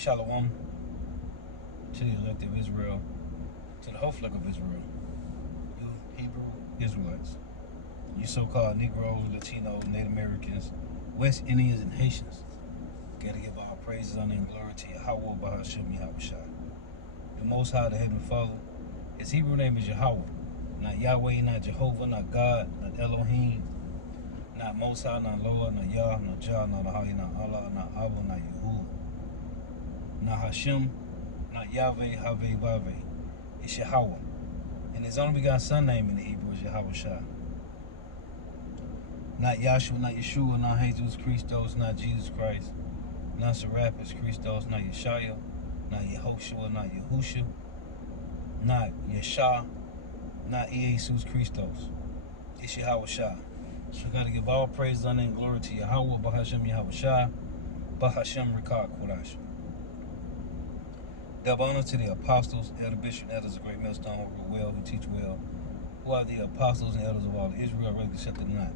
Shalom to the elect of Israel, to the whole flock of Israel, you Hebrew Israelites, you so-called Negroes, Latinos, Native Americans, West Indians, and Haitians. Gotta give all praises, honor, and glory to Yahweh, Bahashem, Yahushua. The Most High, the Heavenly Father. His Hebrew name is Yahweh, not Yahweh, not Jehovah, not God, not Elohim, not Most High, not Lord, not Yah, not Jah, not Ahai, not Allah, not Abba, not Yahuwah, not Hashem, not Yahweh, Haveh, Vaveh. It's Yahweh. And his only begotten son name in the Hebrew is Yahushua. Not Yahshua, not Yeshua, not Jesus Christos, not Jesus Christ, not Serapis Christos, not Yeshaya, not Yehoshua, not Yahusha, not Yeshua, not Jesus Christos. It's Yahushua. So we got to give all praise, honor, and glory to Yahweh, Bahashem Yahushua, Bahashem Rikah Kodash. Give honor to the apostles, elder, bishop, elders, a great millstone, who rule well, who teach well, who are the apostles and elders of all Israel, ready to accept or not.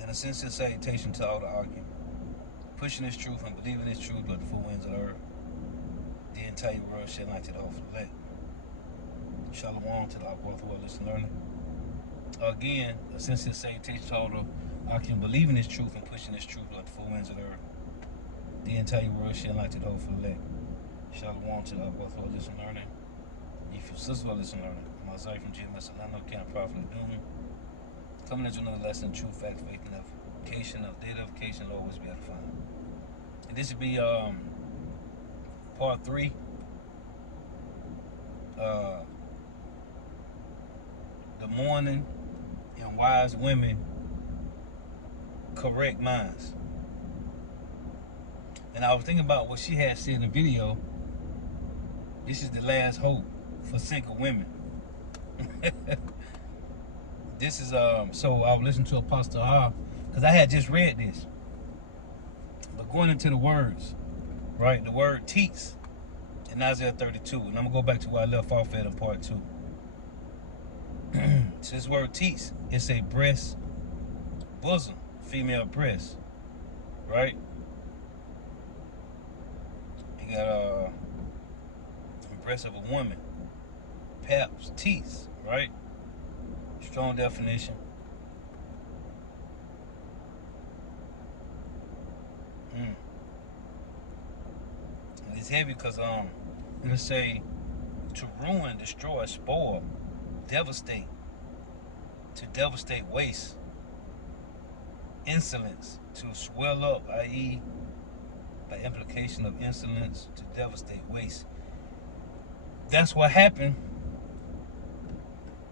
And a sincere salutation to all the arguing, pushing this truth and believing this truth like the four winds of the earth. The entire world shed light to the whole elect. Shalom to the Aqua who are listening learning. Again, a sincere salutation to all the arguing, believing this truth and pushing this truth like the four winds of the earth. The entire world shed light to the whole elect. Shalom to the Aqua who are listening learning. If your sister are listening learning, I'm Isaiah from GMS Atlanta, Camp Prophet of Doom. Coming into another lesson, truth, fact, faith, and edification. Of data edification will always be edifying. And this would be part 3. The mourning and wise women correct minds. And I was thinking about what she had said in the video. This is the last hope for single women. This is so I was listening to Apostle Ha, because I had just read this. But going into the words, right? The word teats in Isaiah 32. And I'm gonna go back to where I left off at in part 2. So this word teats, it's a breast, bosom, female breast, right? You got a breast of a woman, paps, teats, right? Strong definition. And it's heavy because it'll say to ruin, destroy, spoil, devastate, to devastate, waste, insolence, to swell up, i.e. by implication of insolence, to devastate, waste. That's what happened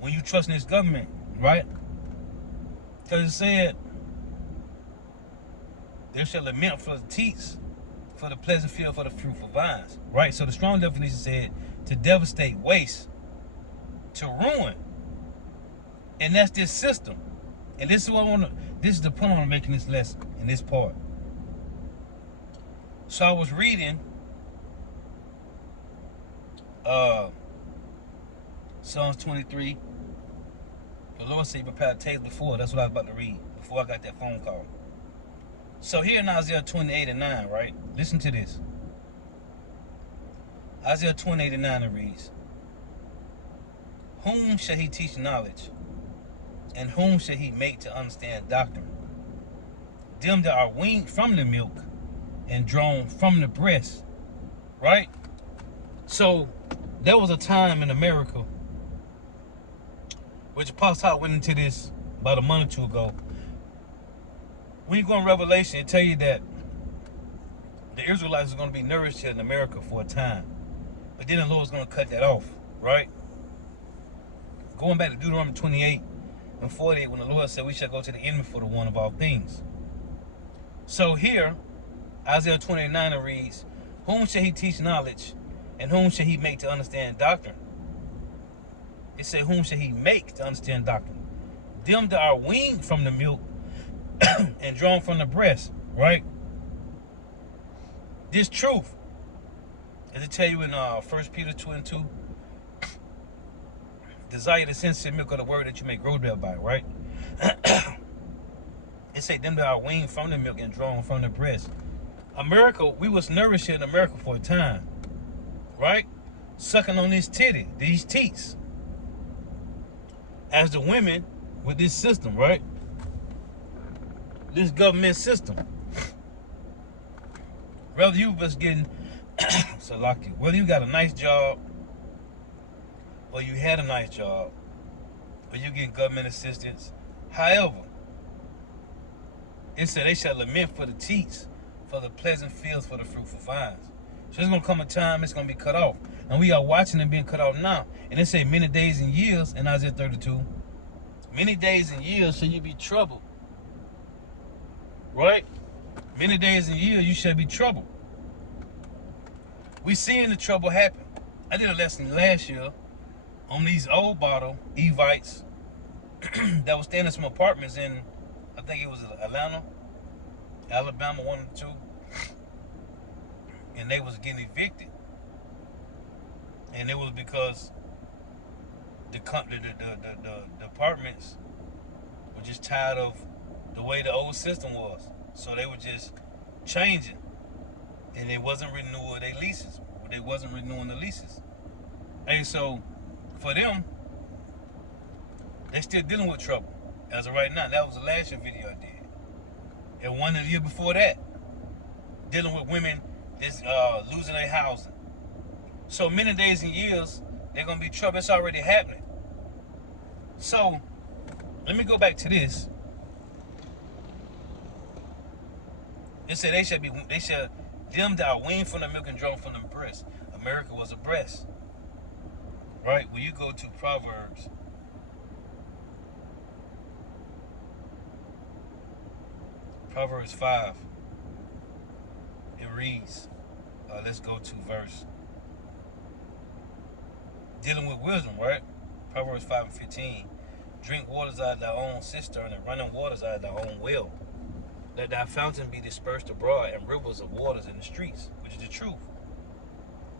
when you trust in this government, right? Because it said, they shall lament for the teats, for the pleasant field, for the fruitful vines, right? So the strong definition said to devastate, waste, to ruin. And that's this system. And this is what I want to, this is the point I'm making this lesson, in this part. So I was reading Psalms 23. The Lord said, prepare a table before. That's what I was about to read before I got that phone call. So here in Isaiah 28:9, right? Listen to this. Isaiah 28:9 it reads, whom shall he teach knowledge? And whom shall he make to understand doctrine? Them that are weaned from the milk and drawn from the breast, right? So there was a time in America, which Apostle went into this about a month or two ago. When you go in Revelation, it tell you that the Israelites are going to be nourished here in America for a time. But then the Lord's going to cut that off, right? Going back to Deuteronomy 28 and 48, when the Lord said we shall go to the enemy for the one of all things. So here, Isaiah 29 it reads, whom shall he teach knowledge? And whom shall he make to understand doctrine? It said, whom shall he make to understand doctrine? Them that are weaned from the milk and drawn from the breast, right? This truth, as it tell you in 1 Peter 2:2, desire the sensitive milk of the word that you may grow thereby, right? It say them that are weaned from the milk and drawn from the breast. America, we was nourished in America for a time, right? Sucking on this titty, these teats. As the women with this system, right? This government system. Whether you was getting so lucky, whether you got a nice job or you had a nice job or you getting government assistance, however, it said they shall lament for the teats, for the pleasant fields, for the fruitful vines. So there's gonna come a time it's gonna be cut off. And we are watching them being cut off now. And it say many days and years in Isaiah 32. Many days and years shall you be troubled. Right? Many days and years you shall be troubled. We seeing the trouble happen. I did a lesson last year on these old bottle Evites that was staying in some apartments in, I think it was Atlanta, Alabama, one or two, and they was getting evicted, and it was because the apartments were just tired of the way the old system was, so they were just changing, and they wasn't renewing their leases. They wasn't renewing the leases. Hey, so for them, they still dealing with trouble as of right now. That was the last year video I did. And one the year before that, dealing with women that's losing their housing. So many days and years, they're gonna be trouble. It's already happening. So let me go back to this. It said they shall them that are weaned from the milk and drawn from the breast. America was a breast. Right? When you go to Proverbs, Proverbs 5, it reads, let's go to verse, dealing with wisdom, right? Proverbs 5 and 15. Drink waters out of thy own cistern, and running waters out of thy own well. Let thy fountain be dispersed abroad, and rivers of waters in the streets, which is the truth.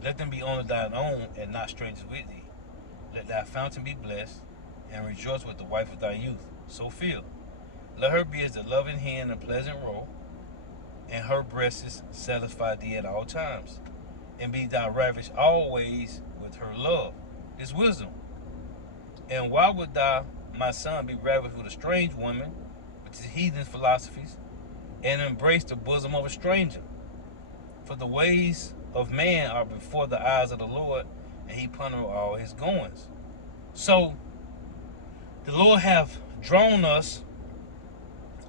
Let them be only thine own, and not strangers with thee. Let thy fountain be blessed, and rejoice with the wife of thy youth. So feel. Let her be as the loving hand and pleasant roe, and her breasts satisfy thee at all times. And be thou ravished always with her love. This wisdom. And why would thou, my son, be ravished with a strange woman, with the heathen philosophies, and embrace the bosom of a stranger? For the ways of man are before the eyes of the Lord, and he pondereth all his goings. So the Lord have drawn us,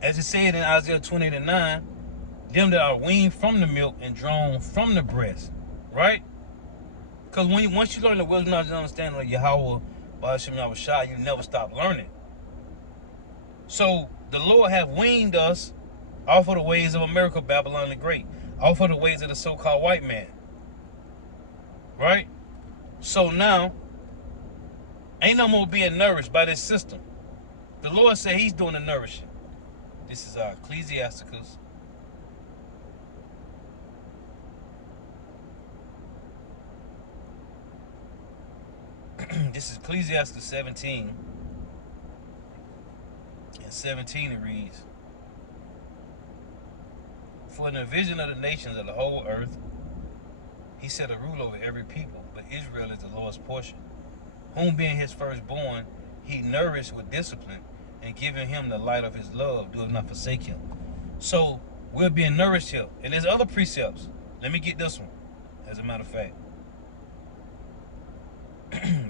as it said in Isaiah 28 and 9, them that are weaned from the milk and drawn from the breast, right? Because once you learn the wisdom and understanding of Yahweh, Ba'ashem Yahushua, you never stop learning. So the Lord have weaned us off of the ways of America, Babylon the Great, off of the ways of the so-called white man, right? So now, ain't no more being nourished by this system. The Lord said he's doing the nourishing. This is Ecclesiasticus. This is Ecclesiasticus 17. In 17 it reads, for in the vision of the nations of the whole earth, he set a rule over every people, but Israel is the Lord's portion, whom being his firstborn, he nourished with discipline, and giving him the light of his love, doeth not forsake him. So we're being nourished here. And there's other precepts. Let me get this one, as a matter of fact.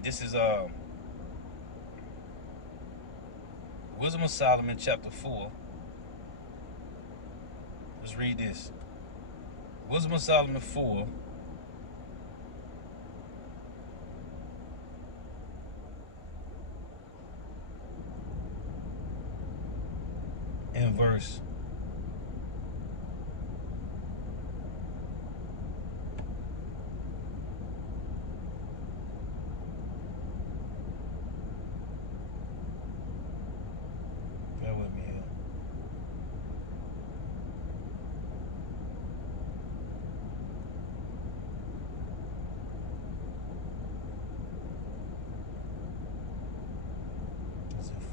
This is Wisdom of Solomon, chapter 4. Let's read this. Wisdom of Solomon 4. And verse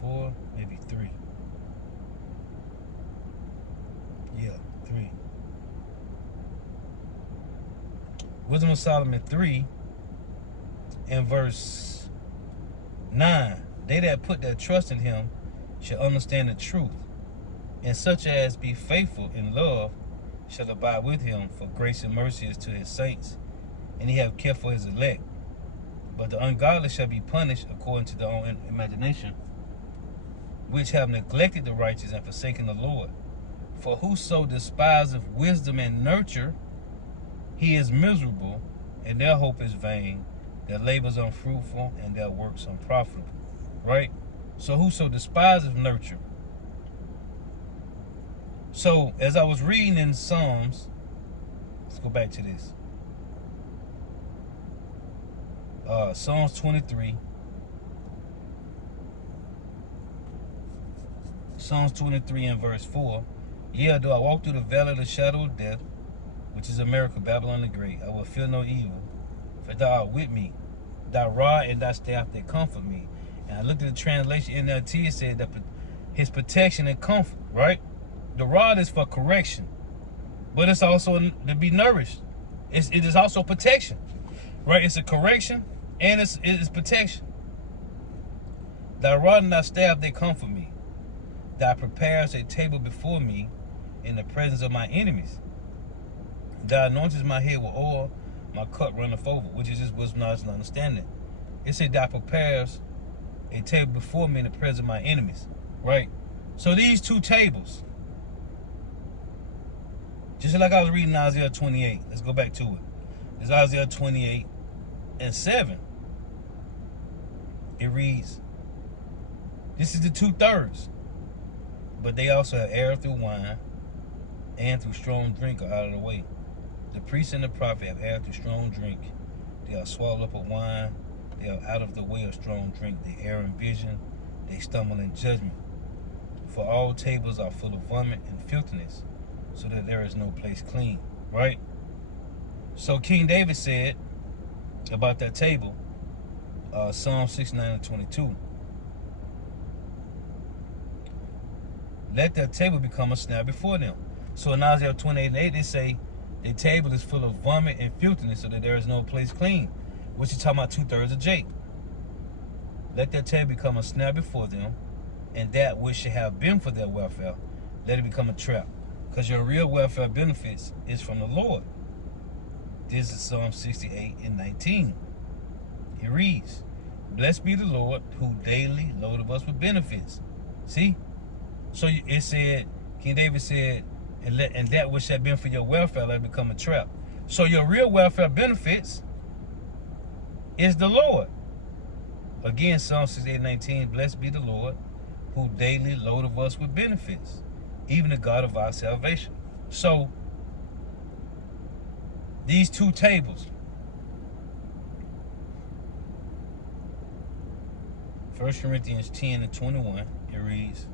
4, maybe 3. Yeah, 3. Wisdom of Solomon 3 and verse 9. They that put their trust in him shall understand the truth, and such as be faithful in love shall abide with him, for grace and mercy is to his saints, and he have kept for his elect. But the ungodly shall be punished according to their own imagination, which have neglected the righteous and forsaken the Lord. For whoso despiseth wisdom and nurture, he is miserable, and their hope is vain, their labors unfruitful, and their works unprofitable. Right? So whoso despiseth nurture. So as I was reading in Psalms, let's go back to this. Psalms 23. Psalms 23 and verse 4. Yea, though I walk through the valley of the shadow of death, which is America, Babylon the Great, I will fear no evil, for thou art with me. Thy rod and thy staff, they comfort me. And I looked at the translation NLT, it said that his protection and comfort, right? The rod is for correction, but it's also to be nourished. It is also protection, right? It's a correction and it's protection. Thy rod and thy staff, they comfort me. Thou preparest a table before me in the presence of my enemies. Thou anointest my head with oil, my cup runneth over, which is just wisdom, knowledge, and understanding. It said, thou preparest a table before me in the presence of my enemies, right? So these two tables, just like I was reading Isaiah 28, let's go back to it. It's Isaiah 28 and 7. It reads, this is the 2/3. But they also have erred through wine, and through strong drink are out of the way. The priest and the prophet have erred through strong drink. They are swallowed up of wine. They are out of the way of strong drink. They err in vision. They stumble in judgment. For all tables are full of vomit and filthiness, so that there is no place clean. Right? So King David said about that table, Psalm 69 and 22. Let that table become a snare before them. So in Isaiah 28 and 8, they say, the table is full of vomit and filthiness, so that there is no place clean. Which is talking about 2/3 of Jake. Let that table become a snare before them, and that which should have been for their welfare, let it become a trap. Because your real welfare benefits is from the Lord. This is Psalm 68 and 19. It reads, blessed be the Lord, who daily loadeth us with benefits. See? So it said, King David said, and that which had been for your welfare, let it become a trap. So your real welfare benefits is the Lord. Again, Psalm 68:19, blessed be the Lord, who daily loadeth us with benefits, even the God of our salvation. So these two tables, 1 Corinthians 10 and 21, it reads,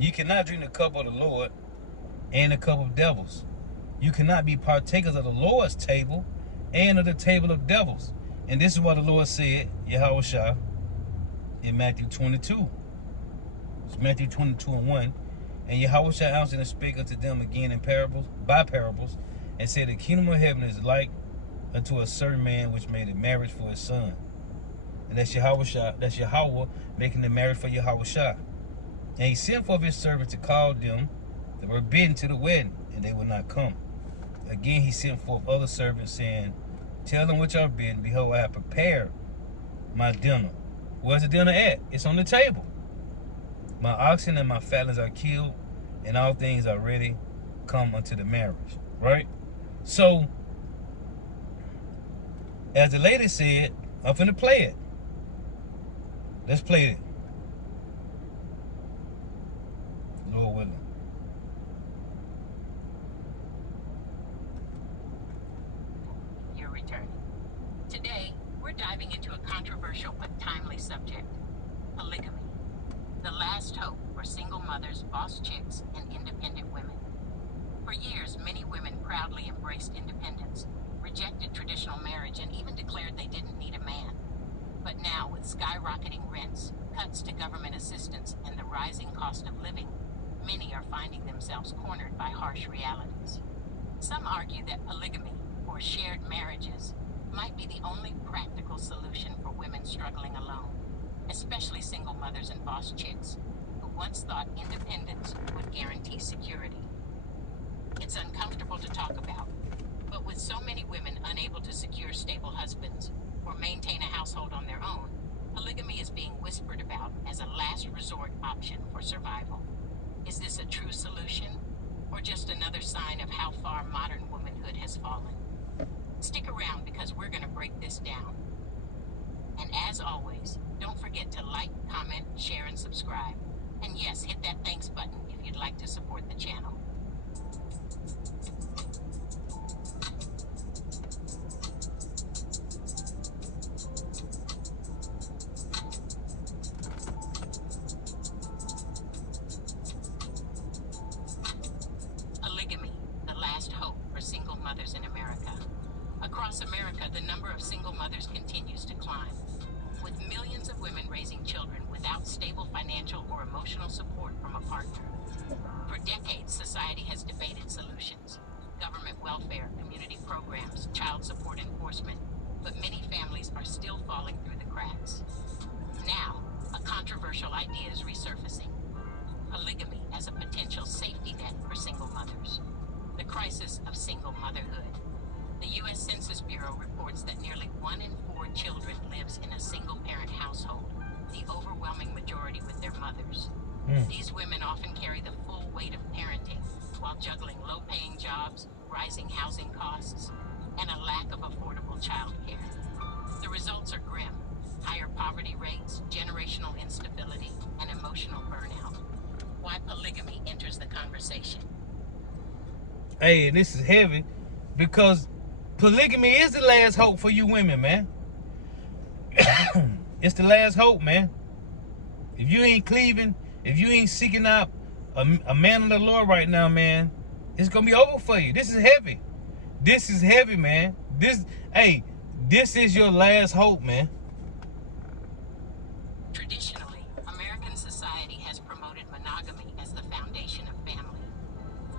you cannot drink the cup of the Lord and the cup of devils. You cannot be partakers of the Lord's table and of the table of devils. And this is what the Lord said, Yahushua, in Matthew 22. It's Matthew 22 and 1. And Yahushua answered and spake unto them again in parables, by parables, and said, the kingdom of heaven is like unto a certain man which made a marriage for his son. And that's Yahushua, that's Yahweh making the marriage for Yahushua. And he sent forth his servants to call them that were bidden to the wedding, and they would not come. Again he sent forth other servants, saying, tell them which are bidden, behold, I have prepared my dinner. Where's the dinner at? It's on the table. My oxen and my fatlings are killed, and all things are ready, come unto the marriage. Right? So, as the lady said, I'm finna play it. Let's play it. Lord willing. You're returning. Today, we're diving into a controversial but timely subject, polygamy. The last hope for single mothers, boss chicks, and independent women. For years, many women proudly embraced independence, rejected traditional marriage, and even declared they didn't need a man. But now, with skyrocketing rents, cuts to government assistance, and the rising cost of living, many are finding themselves cornered by harsh realities. Some argue that polygamy, or shared marriages, might be the only practical solution for women struggling alone, especially single mothers and boss chicks, who once thought independence would guarantee security. It's uncomfortable to talk about, but with so many women unable to secure stable husbands or maintain a household on their own, polygamy is being whispered about as a last resort option for survival. Is this a true solution, or just another sign of how far modern womanhood has fallen? Stick around because we're going to break this down. And as always, don't forget to like, comment, share, and subscribe. And yes, hit that thanks button if you'd like to support the channel. Polygamy, the last hope for single mothers in America. Across America, the number of single mothers continues to climb, with millions of women raising children without stable financial or emotional support from a partner. For decades, society has debated solutions: government welfare, community programs, child support enforcement, but many families are still falling through the cracks. Now, a controversial idea is resurfacing: polygamy as a potential safety net for single mothers. The crisis of single motherhood. The U.S. Census Bureau reports that nearly 1 in 4 children lives in a single-parent household, the overwhelming majority with their mothers. These women often carry the full weight of parenting while juggling low-paying jobs, rising housing costs, and a lack of affordable childcare. The results are grim: higher poverty rates, generational instability, and emotional burnout. Why polygamy enters the conversation. Hey, this is heavy because polygamy is the last hope for you women, man. It's the last hope, man. If you ain't cleaving, if you ain't seeking out a man of the Lord right now, man, it's gonna be over for you. This is heavy. This is heavy, man. This is your last hope, man. Traditionally, American society has promoted monogamy as the foundation of family.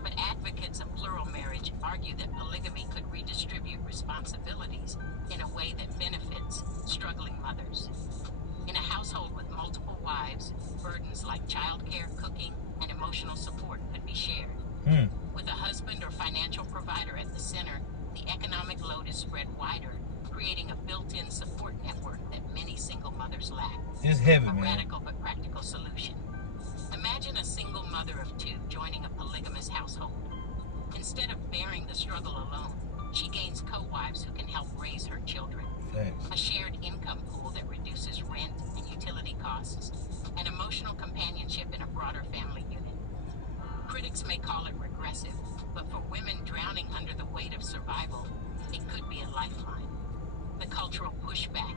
But advocates of plural marriage argue that polygamy could redistribute responsibilities in a way that benefits struggling mothers. In a household with multiple wives, burdens like childcare, cooking, and emotional support could be shared. With a husband or financial provider at the center, the economic load is spread wider, creating a built-in support network that many single mothers lack. It's heavy, A man. radical but practical solution. Imagine a single mother of 2 joining a polygamous household. Instead of bearing the struggle alone, she gains co-wives who can help raise her children. Thanks. A shared income pool that reduces rent and utility costs, and emotional companionship in a broader family unit. Critics may call it regressive, but for women drowning under the weight of survival, it could be a lifeline. The cultural pushback.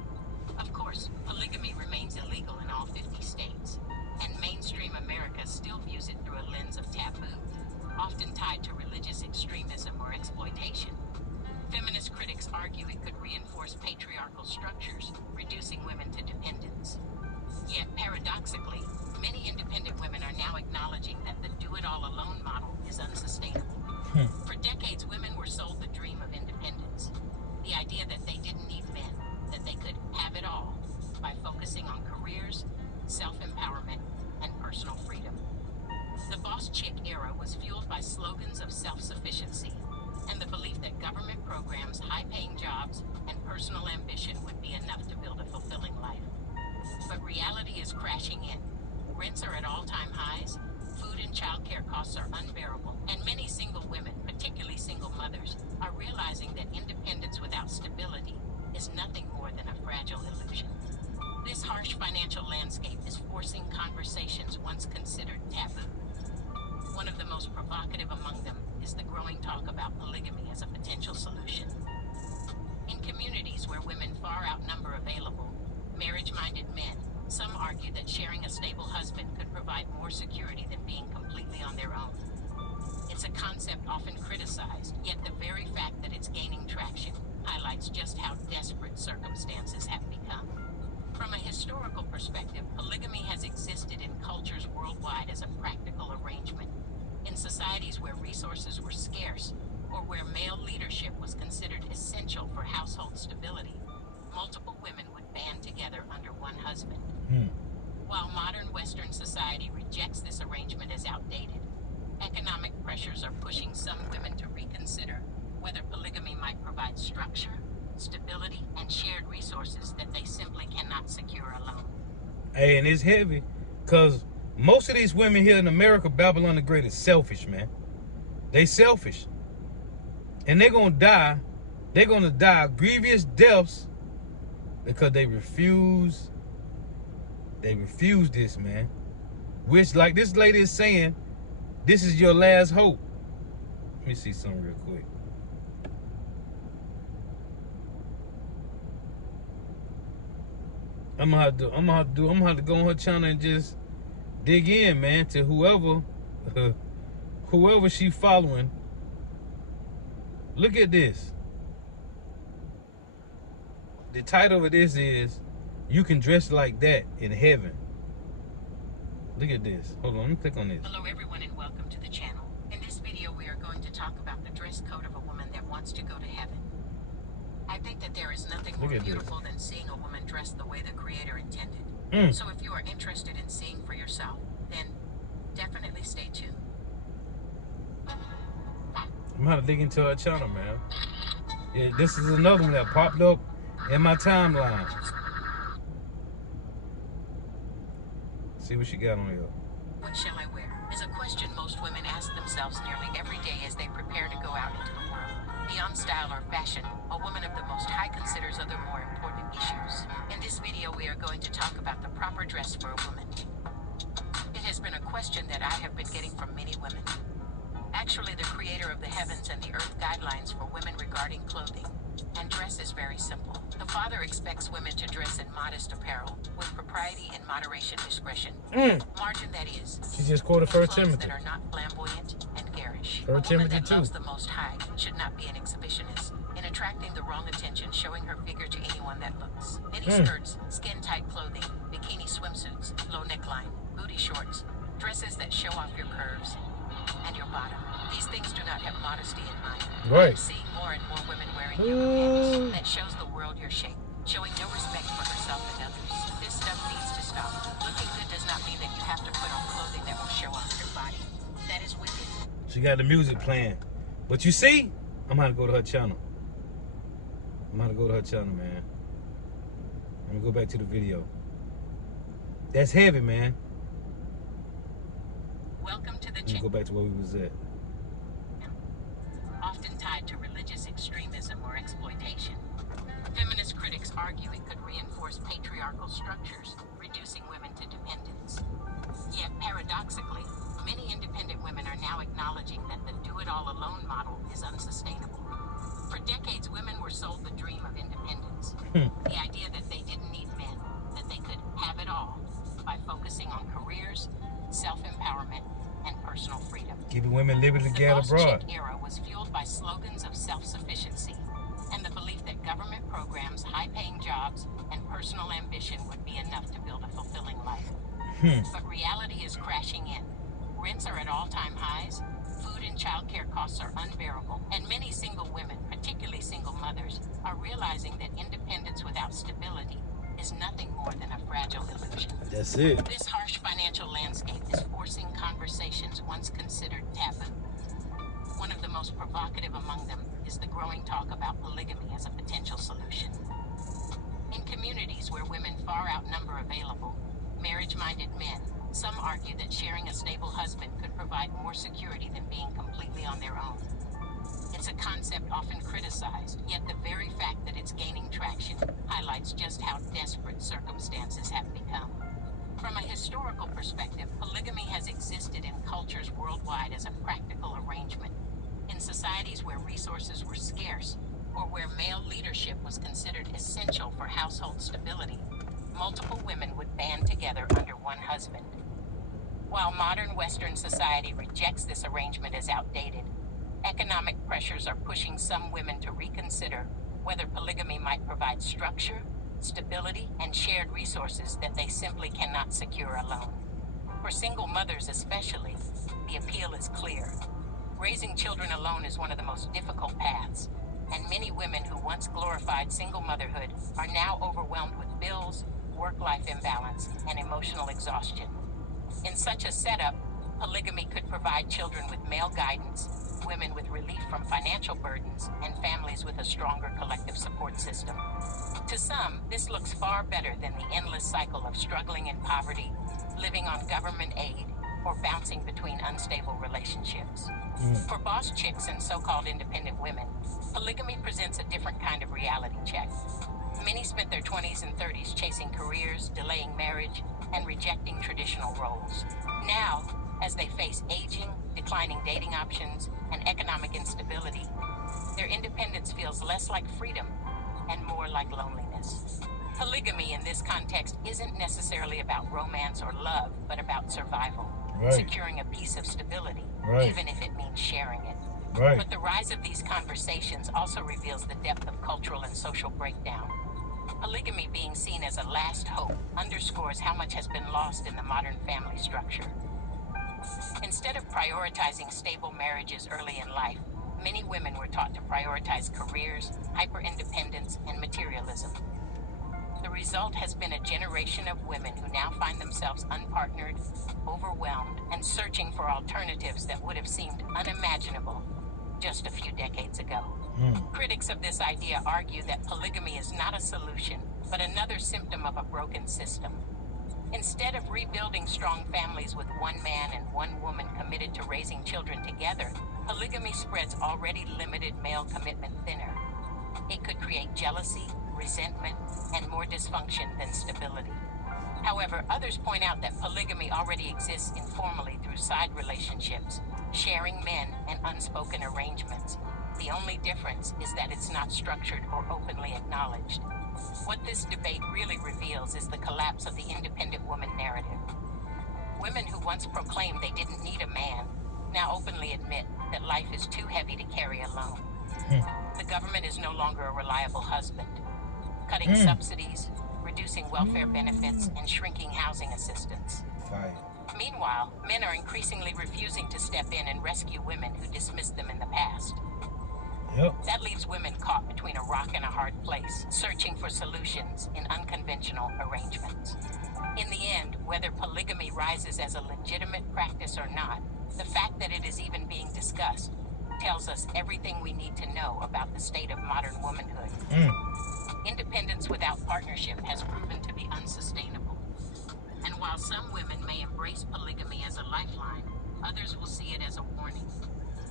Of course, polygamy remains illegal in all 50 states, and mainstream America still views it through a lens of taboo, often tied to religious extremism or exploitation. Feminist critics argue it could reinforce patriarchal structures, reducing women to dependence. Yet, paradoxically, many independent women are now acknowledging that the do-it-all-alone model is unsustainable. For decades, women were sold the dream of independence, the idea that they didn't need men, that they could have it all by focusing on careers, self-empowerment, and personal freedom. The boss chick era was fueled by slogans of self-sufficiency and the belief that government programs, high-paying jobs, and personal ambition would be enough to build a fulfilling life. But reality is crashing in. Rents are at all-time highs, food and childcare costs are unbearable, and many single women, particularly single mothers, are realizing that independence without stability is nothing more than a fragile illusion. This harsh financial landscape is forcing conversations once considered taboo. One of the most provocative among them is the growing talk about polygamy as a potential solution. In communities where women far outnumber available, marriage-minded men, some argue that sharing a stable husband could provide more security than being completely on their own. It's a concept often criticized, yet the very fact that it's gaining traction highlights just how desperate circumstances have become. From a historical perspective, polygamy has existed in cultures worldwide as a practical arrangement. In societies where resources were scarce or where modern Western society rejects this arrangement as outdated, economic pressures are pushing some women to reconsider whether polygamy might provide structure, stability, and shared resources that they simply cannot secure alone. Hey, and it's heavy, because most of these women here in America, Babylon the Great, is selfish, man. They selfish. And they're going to die. They're going to die grievous deaths because they refuse this, man. Which, like this lady is saying, this is your last hope. Let me see something real quick. I'm gonna have to go on her channel and just dig in, man, to whoever she following. Look at this. The title of this is "You Can Dress Like That in Heaven." Look at this. Hold on, let me click on this. Hello everyone and welcome to the channel. In this video we are going to talk about the dress code of a woman that wants to go to heaven. I think that there is nothing more beautiful than seeing a woman dressed the way the Creator intended. So if you are interested in seeing for yourself, then definitely stay tuned. I'm gonna dig into her channel, man. Yeah, this is another one that popped up in my timeline. See what she got on here. What shall I wear? Is a question most women ask themselves nearly every day as they prepare to go out into the world. Beyond style or fashion, a woman of the Most High considers other more important issues. In this video, we are going to talk about the proper dress for a woman. It has been a question that I have been getting from many women. Actually, the Creator of the heavens and the earth guidelines for women regarding clothing and dress is very simple. The Father expects women to dress in modest apparel with propriety and moderation discretion. Margin, that is. She just quoted 1 Timothy. That are not flamboyant and garish. 1 A woman Timothy that 2. loves the Most High should not be an exhibitionist in attracting the wrong attention, showing her figure to anyone that looks. Mini skirts, skin-tight clothing, bikini swimsuits, low neckline, booty shorts, dresses that show off your curves and your bottom. These things do not have modesty in mind. Right. I'm seeing more and more women wearing yoga pants that shows the world your shape, showing no respect for herself and others. This stuff needs to stop. Looking good does not mean that you have to put on clothing that will show off your body. That is wicked. She got the music playing. But you see, I'm gonna go to her channel. Man. Let me go back to the video. That's heavy, man. Welcome to the Let me go back to where we was at. Often tied to religious extremism or exploitation. Feminist critics argue it could reinforce patriarchal structures, reducing women to dependence. Yet, paradoxically, many independent women are now acknowledging that the do-it-all-alone model is unsustainable. For decades, women were sold the dream of independence. The idea that they didn't need men, that they could have it all by focusing on careers, self-empowerment, and personal freedom. Keeping women liberty to get abroad. The era was fueled by slogans of self-sufficiency and the belief that government programs, high-paying jobs, and personal ambition would be enough to build a fulfilling life. But reality is crashing in. Rents are at all-time highs, food and childcare costs are unbearable, and many single women, particularly single mothers, are realizing that independence without stability is nothing more than a fragile illusion. That's it. This harsh financial landscape is forcing conversations once considered taboo. One of the most provocative among them is the growing talk about polygamy as a potential solution. In communities where women far outnumber available, marriage-minded men, some argue that sharing a stable husband could provide more security than being completely on their own. It's a concept often criticized, yet the very fact that it's gaining traction highlights just how desperate circumstances have become. From a historical perspective, polygamy has existed in cultures worldwide as a practical arrangement. In societies where resources were scarce, or where male leadership was considered essential for household stability, multiple women would band together under one husband. While modern Western society rejects this arrangement as outdated, economic pressures are pushing some women to reconsider whether polygamy might provide structure, stability, and shared resources that they simply cannot secure alone. For single mothers especially, the appeal is clear. Raising children alone is one of the most difficult paths, and many women who once glorified single motherhood are now overwhelmed with bills, work-life imbalance, and emotional exhaustion. In such a setup, polygamy could provide children with male guidance, women with relief from financial burdens, and families with a stronger collective support system. To some, this looks far better than the endless cycle of struggling in poverty, living on government aid, or bouncing between unstable relationships. For boss chicks and so-called independent women, polygamy presents a different kind of reality check. Many spent their 20s and 30s chasing careers, delaying marriage, and rejecting traditional roles. Now, as they face aging, declining dating options, and economic instability, their independence feels less like freedom and more like loneliness. Polygamy in this context isn't necessarily about romance or love, but about survival, securing a piece of stability, even if it means sharing it. But the rise of these conversations also reveals the depth of cultural and social breakdown. Polygamy being seen as a last hope underscores how much has been lost in the modern family structure. Instead of prioritizing stable marriages early in life, many women were taught to prioritize careers, hyper-independence, and materialism. The result has been a generation of women who now find themselves unpartnered, overwhelmed, and searching for alternatives that would have seemed unimaginable just a few decades ago. Critics of this idea argue that polygamy is not a solution, but another symptom of a broken system. Instead of rebuilding strong families with one man and one woman committed to raising children together, polygamy spreads already limited male commitment thinner. It could create jealousy, resentment, and more dysfunction than stability. However, others point out that polygamy already exists informally through side relationships, sharing men, and unspoken arrangements. The only difference is that it's not structured or openly acknowledged. What this debate really reveals is the collapse of the independent woman narrative. Women who once proclaimed they didn't need a man now openly admit that life is too heavy to carry alone. The government is no longer a reliable husband, cutting subsidies, reducing welfare benefits, and shrinking housing assistance. Meanwhile, men are increasingly refusing to step in and rescue women who dismissed them in the past. That leaves women caught between a rock and a hard place, searching for solutions in unconventional arrangements. In the end, whether polygamy rises as a legitimate practice or not, the fact that it is even being discussed tells us everything we need to know about the state of modern womanhood. Independence without partnership has proven to be unsustainable. And while some women may embrace polygamy as a lifeline, others will see it as a warning,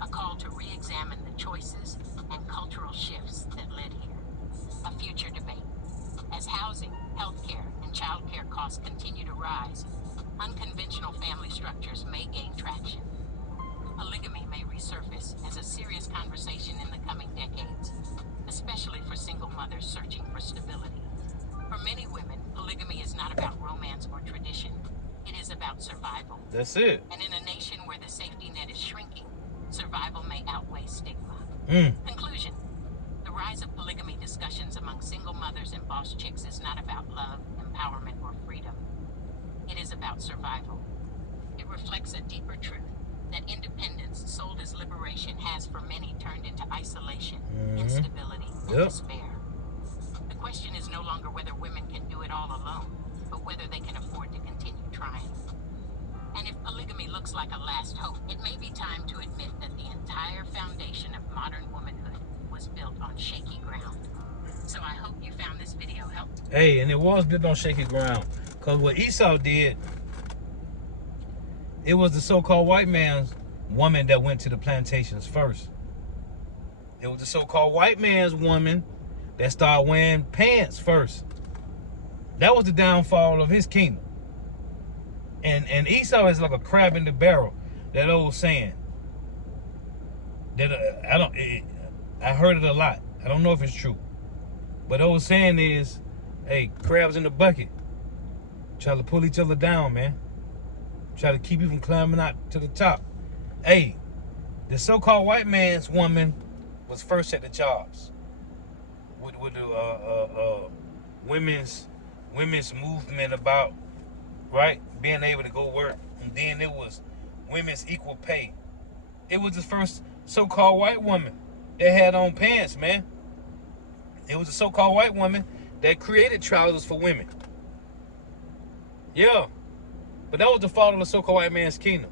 a call to re-examine the choices and cultural shifts that led here. A future debate. As housing, healthcare, and childcare costs continue to rise, unconventional family structures may gain traction. Polygamy may resurface as a serious conversation in the coming decades, especially for single mothers searching for stability. For many women, polygamy is not about romance or tradition. It is about survival. That's it. And in a nation where the safety net is shrinking, survival may outweigh stigma. Conclusion. The rise of polygamy discussions among single mothers and boss chicks is not about love, empowerment, or freedom. It is about survival. It reflects a deeper truth that independence, sold as liberation, has for many turned into isolation, instability, and despair. The question is no longer whether women can do it all alone, but whether they can afford to continue trying. And if polygamy looks like a last hope, it may be time to admit that the entire foundation of modern womanhood was built on shaky ground. So I hope you found this video helpful. Hey, and it was built on shaky ground. Because what Esau did, it was the so-called white man's woman that went to the plantations first. It was the so-called white man's woman that started wearing pants first. That was the downfall of his kingdom. And Esau is like a crab in the barrel. That old saying. That I heard it a lot. I don't know if it's true. But the old saying is, hey, crabs in the bucket. Try to pull each other down, man. Try to keep you from climbing out to the top. Hey, the so-called white man's woman was first at the jobs. With the women's movement about, right, being able to go work. And then it was women's equal pay. It was the first so-called white woman that had on pants, man. It was a so-called white woman that created trousers for women. Yeah, but that was the fall of the so-called white man's kingdom.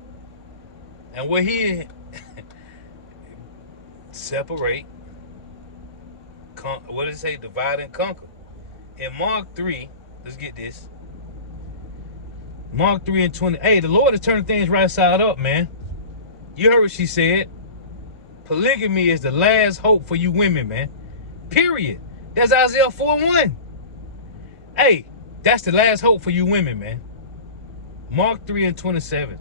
And where he separate, what does it say? Divide and conquer. In Mark 3, let's get this. Mark 3 and 20. Hey, the Lord is turning things right side up, man. You heard what she said. Polygamy is the last hope for you women, man. Period. That's Isaiah 4:1. Hey, that's the last hope for you women, man. Mark 3 and 27.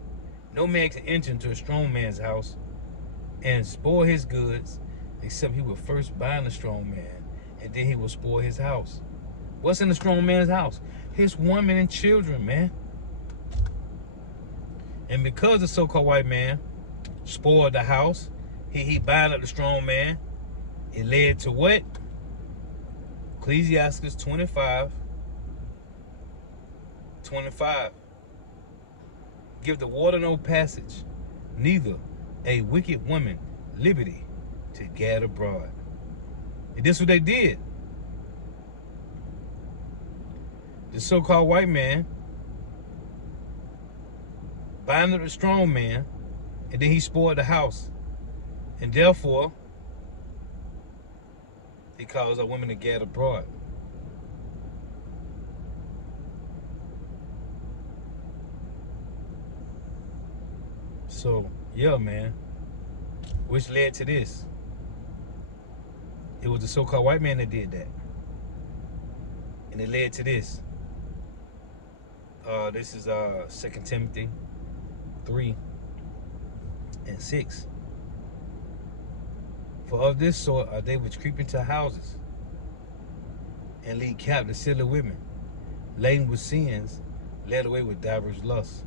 No man can enter into a strong man's house and spoil his goods, except he will first bind the strong man, and then he will spoil his house. What's in the strong man's house? His woman and children, man. And because the so-called white man spoiled the house, he bound up the strong man, it led to what? Ecclesiastes 25:25. Give the water no passage, neither a wicked woman liberty to gad abroad. And this is what they did. The so-called white man bound up the strong man, and then he spoiled the house. And therefore, he caused a woman to gad abroad. So, yeah, man. Which led to this. It was the so-called white man that did that. And it led to this. This is 2 Timothy 3 and 6. For of this sort are they which creep into houses and lead captive silly women, laden with sins, led away with divers lusts,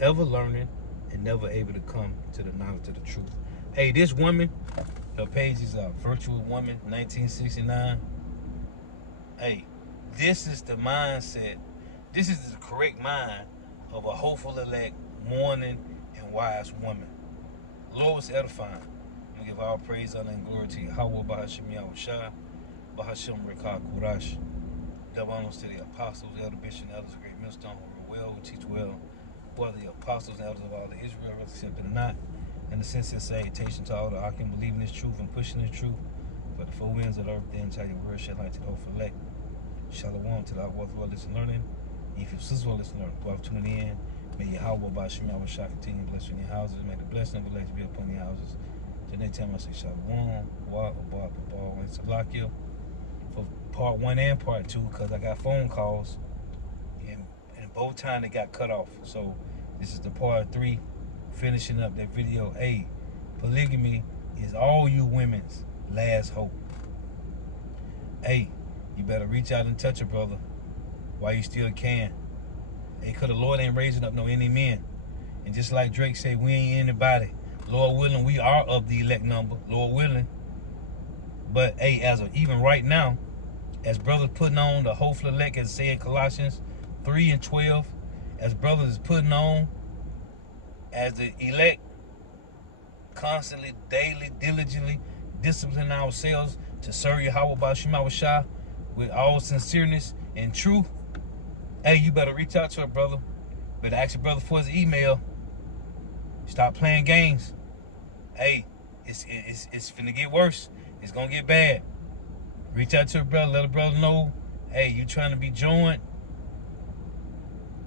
ever learning and never able to come to the knowledge of the truth. Hey, this woman, her page is Virtual Woman 1969. Hey, this is the mindset. This is the correct mind of a hopeful elect, mourning, and wise woman. Lord was edifying. We give all praise, honor, and glory to you. Yahweh Bahashim Yahushua, Bahashim Rekah Kurash. Double honors to the apostles, the elder bishop, and elders of great millstone who rule well, who teach well. Whether the apostles and elders of all the Israel, accepted or not. And the sincere salutation to all the Akim believing this truth and pushing this truth. For the four winds of the earth, the entire word shall light to the hopeful elect. Shalom to the worthwhile listen learning. If you sister listen learning, who have tuning in, may Yahweh Bahashim Yahushua continue blessing your houses. May the blessing of the elect be upon your houses. The next time I say Shalom, Wa, Ba, Ba, and Salakia for part 1 and part 2, because I got phone calls, and both times they got cut off. So this is the part 3, finishing up that video. Hey, polygamy is all you women's last hope. Hey, you better reach out and touch a brother while you still can. Hey, because the Lord ain't raising up no any men. And just like Drake said, we ain't anybody. Lord willing, we are of the elect number. Lord willing. But hey, as of even right now, as brothers putting on the hopeful elect, as said Colossians 3 and 12, as brothers is putting on, as the elect, constantly, daily, diligently discipline ourselves to serve Yahweh Bahashim Yahushua with all sincereness and truth. Hey, you better reach out to a brother. Better ask your brother for his email. Stop playing games. Hey, it's finna get worse. It's gonna get bad. Reach out to a brother, let a brother know, hey, you trying to be joined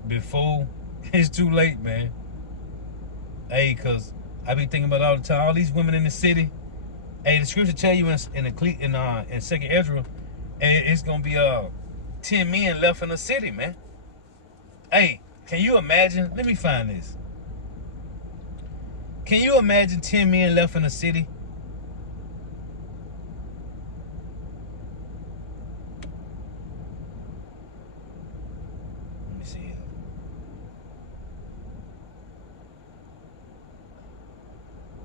before it's too late, man. Hey, cause I be thinking about all the time, all these women in the city. Hey, the scripture tell you in 2nd Ezra, it's gonna be 10 men left in the city, man. Hey, can you imagine? Let me find this. Can you imagine 10 men left in the city? Let me see here.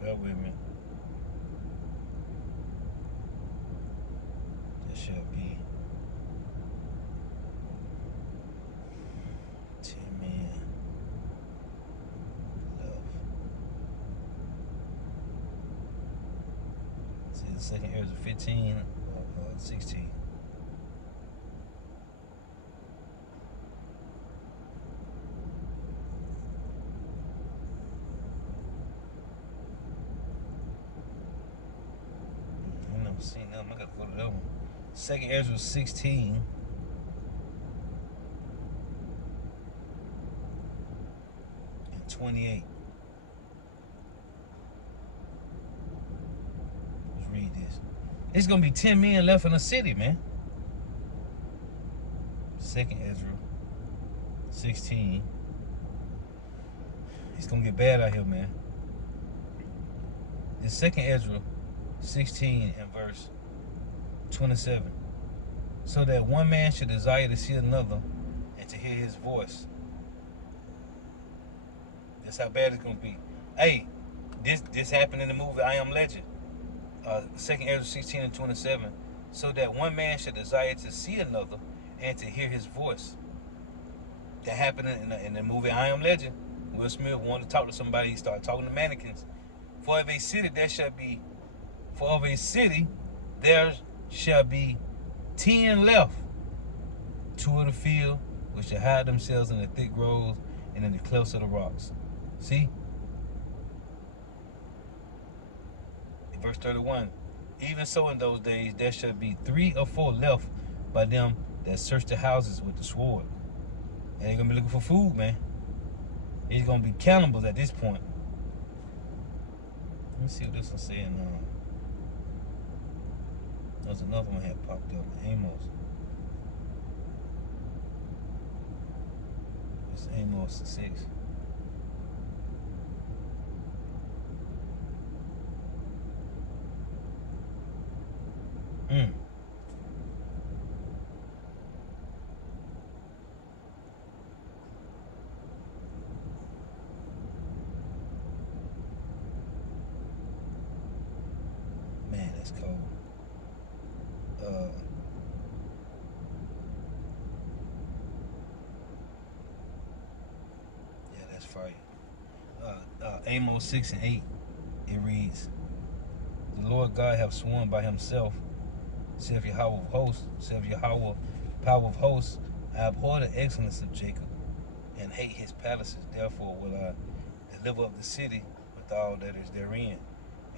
Bear with me. This shall be 10 men left. See, the second Ezra 15, 16. gotta go to that one. Second Ezra 16. And 28. Let's read this. It's gonna be 10 men left in the city, man. Second Ezra 16. It's gonna get bad out here, man. It's second Ezra 16 and verse 27. So that one man should desire to see another and to hear his voice. That's how bad it's gonna be. Hey, this happened in the movie I Am Legend. Second Ezra 16 and 27. So that one man should desire to see another and to hear his voice. That happened in the movie I Am Legend. Will Smith wanted to talk to somebody. He started talking to mannequins. For of a city there shall be 10 left. 2 of the field, which shall hide themselves in the thick groves and in the clefts of the rocks. See? In verse 31. Even so in those days there shall be 3 or 4 left by them that search the houses with the sword. And they're going to be looking for food, man. It's going to be cannibals at this point. Let me see what this one's saying. There's another one had popped up. Amos. It's Amos 6. Man, that's cold. Yeah, that's fire. Amos 6 and 8. It reads, the Lord God hath sworn by himself, saith Yahweh of hosts, saith Yahweh, power of hosts, I abhor the excellence of Jacob, and hate his palaces. Therefore will I deliver up the city with all that is therein.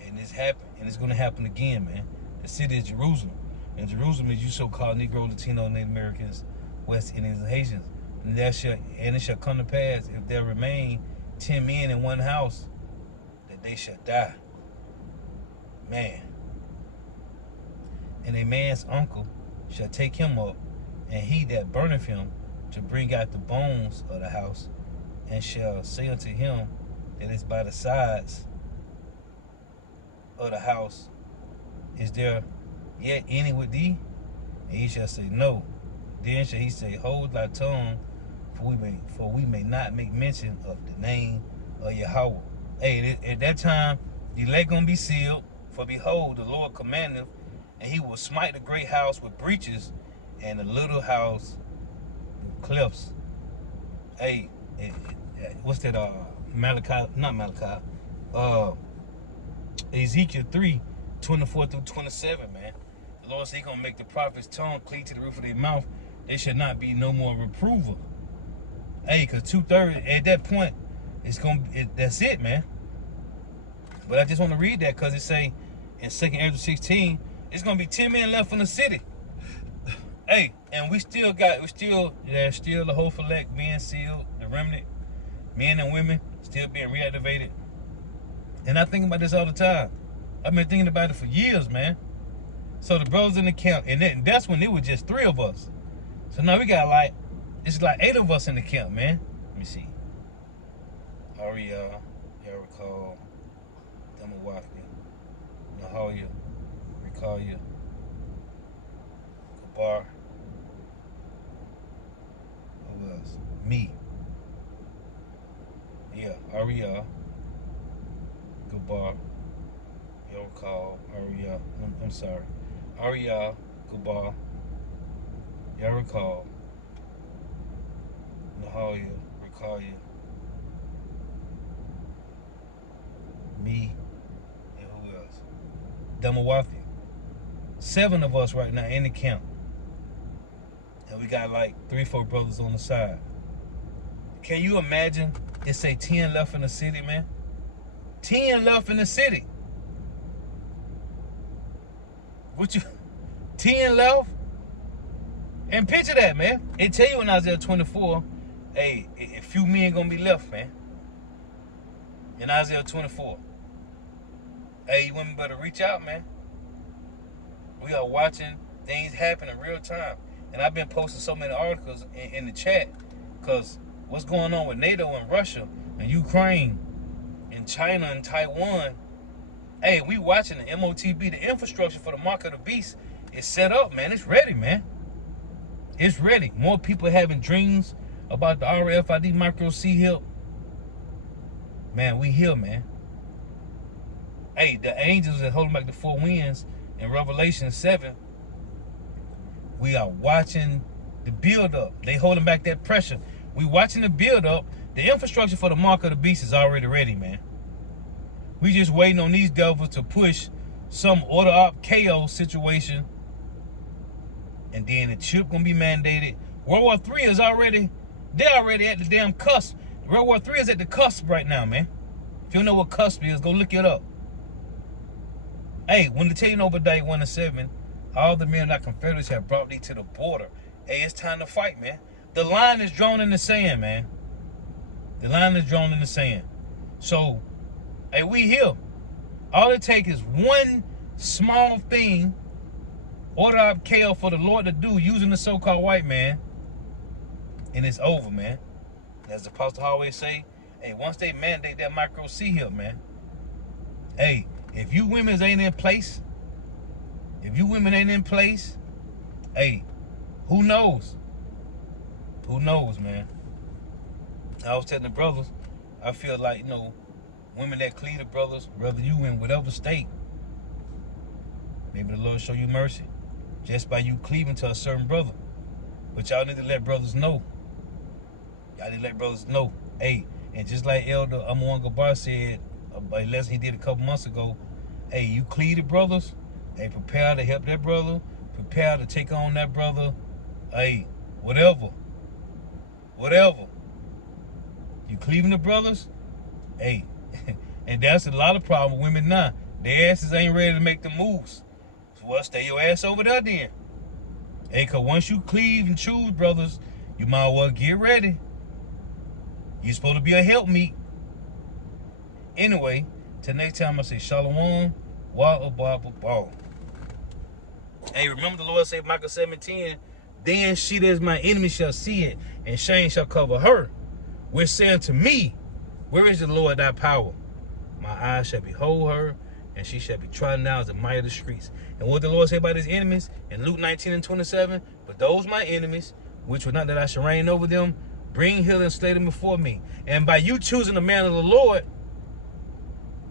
And this happened, and it's going to happen again, man. The city is Jerusalem. And Jerusalem is you so-called Negro, Latino, Native Americans, West Indians, and Haitians. And it shall come to pass, if there remain 10 men in one house, that they shall die. Man. And a man's uncle shall take him up, and he that burneth him, to bring out the bones of the house, and shall say unto him that is by the sides of the house, is there yet any with thee? And he shall say, no. Then shall he say, hold thy tongue, for we may not make mention of the name of Yahweh. Hey, at that time, the elect gonna be sealed. For behold, the Lord commandeth, and he will smite the great house with breaches, and the little house with clefts. Hey, what's that? Malachi, not Malachi. Ezekiel 3, 24 through 27, man. The Lord said he gonna make the prophet's tongue cleave to the roof of their mouth. There should not be no more reproval. Hey, cause 2/3 at that point, that's it, man. But I just want to read that because it say in 2nd Ezra 16, it's gonna be 10 men left in the city. Hey, and there's still the whole elect being sealed, the remnant, men and women still being reactivated. And I think about this all the time. I've been thinking about it for years, man. So the brothers in the camp, and that's when it was just 3 of us. So now we got it's like 8 of us in the camp, man. Let me see. Ariel, Jericho, Demawaki, Nahoya, Rikalia, Kabar. Who else? Me. Yeah, Ariel, Gabar, Yokal, Ariel. I'm sorry. Ariel, Gabar, Yarikal, Nahoya, Rikalia, me, and who else? Demawafi. 7 of us right now in the camp. And we got 3, 4 brothers on the side. Can you imagine it say 10 left in the city, man? 10 left in the city. 10 left. And picture that, man. It tell you in Isaiah 24, hey, a few men gonna be left, man. In Isaiah 24. Hey, you women better reach out, man. We are watching things happen in real time. And I've been posting so many articles in the chat, because what's going on with NATO and Russia and Ukraine and China and Taiwan. Hey, we watching the MOTB, the infrastructure for the mark of the beast is set up, man. It's ready, man. It's ready. More people having dreams about the RFID micro C-HIP. Man, we here, man. Hey, the angels that holding back the four winds in Revelation 7, we are watching the build-up. They holding back that pressure. We watching the build-up. The infrastructure for the mark of the beast is already ready, man. We just waiting on these devils to push some order op chaos situation, and then the chip gonna be mandated. World War III is already, they're already at the damn cusp. World War III is at the cusp right now, man. If you don't know what cusp is, go look it up. Hey, when the tell you in Obadiah 1:7, all the men that Confederates have brought thee to the border. Hey, it's time to fight, man. The line is drawn in the sand, man. The line is drawn in the sand. So, hey, we here. All it takes is one small thing, order of chaos for the Lord to do using the so-called white man, and it's over, man. As the Apostle always say, hey, once they mandate that micro C-HIP, man, hey, if you women ain't in place, hey, who knows? Who knows, man? I was telling the brothers, I feel like, you know, women that cleave the brothers, whether you in whatever state, maybe the Lord show you mercy just by you cleaving to a certain brother. But y'all need to let brothers know. Y'all need to let brothers know. Hey, and just like Elder Amon Gabar said, a lesson he did a couple months ago, hey, you cleave the brothers, hey, prepare to help that brother, prepare to take on that brother, hey, whatever. You cleaving the brothers, hey, and that's a lot of problem with women now. Their asses ain't ready to make the moves. Well, stay your ass over there then. Hey, cause once you cleave and choose, brothers, you might as well get ready. You're supposed to be a helpmeet. Anyway, till next time I say shalom, wa. Hey, remember the Lord said, Micah 7:10, then she that is my enemy shall see it, and shame shall cover her. We're saying to me, where is the Lord thy power? My eyes shall behold her, and she shall be trodden down as the mighty of the streets. And what the Lord say about his enemies in Luke 19:27, but those my enemies, which were not that I should reign over them, bring hither and slay them before me. And by you choosing the man of the Lord,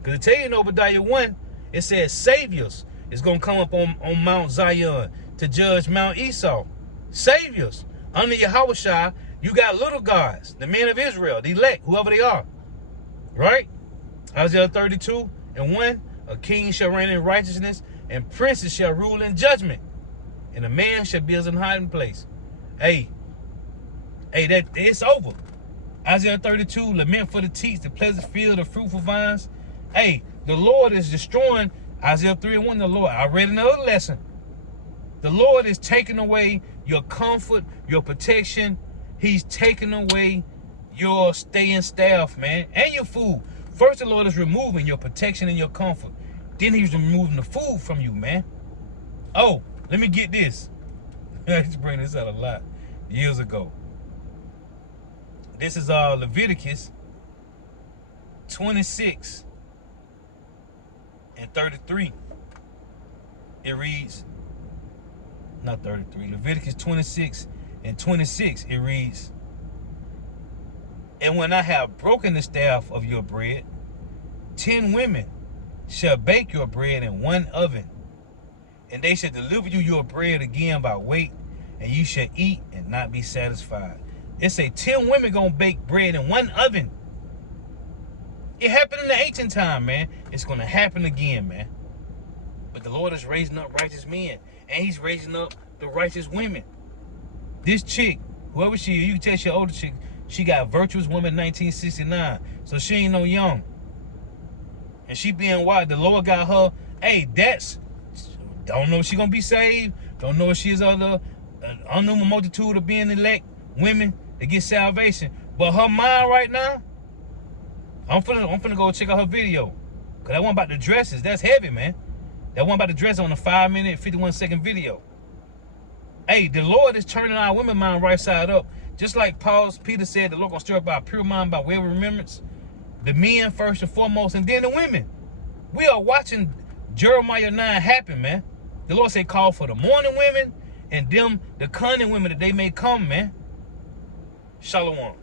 because it tell you in Obadiah 1, it says saviors is going to come up on Mount Zion to judge Mount Esau. Saviors. Under Yahushua, you got little gods, the men of Israel, the elect, whoever they are. Right? Isaiah 32:1, a king shall reign in righteousness, and princes shall rule in judgment, and a man shall be as an hiding place. Hey, that it's over. Isaiah 32, lament for the teats, the pleasant field, the fruitful vines. Hey, the Lord is destroying. Isaiah 3:1, the Lord. I read another lesson. The Lord is taking away your comfort, your protection. He's taking away your staying staff, man, and your food. First, the Lord is removing your protection and your comfort. Then he's removing the food from you, man. Oh, let me get this. I used to bring this out a lot years ago. This is Leviticus 26:33. It reads, not 33, Leviticus 26:26, it reads, and when I have broken the staff of your bread, 10 women shall bake your bread in one oven, and they shall deliver you your bread again by weight, and you shall eat and not be satisfied. It say 10 women gonna bake bread in one oven. It happened in the ancient time, man. It's gonna happen again, man. But the Lord is raising up righteous men, and he's raising up the righteous women. This chick, whoever she is, you can tell she an older chick, she got Virtuous Woman 1969, so she ain't no young. And she being white, the Lord got her. Hey, that's Don't know if she's gonna be saved. Don't know if she's of the unknown multitude of being elect women that get salvation. But her mind right now, I'm finna go check out her video. Cause that one about the dresses, that's heavy, man. That one about the dress on a 5-minute, 51-second video. Hey, the Lord is turning our women mind right side up. Just like Peter said, the Lord gonna stir up our pure mind by way of remembrance. The men first and foremost, and then the women. We are watching Jeremiah 9 happen, man. The Lord said, call for the mourning women and them, the cunning women, that they may come, man. Shalom.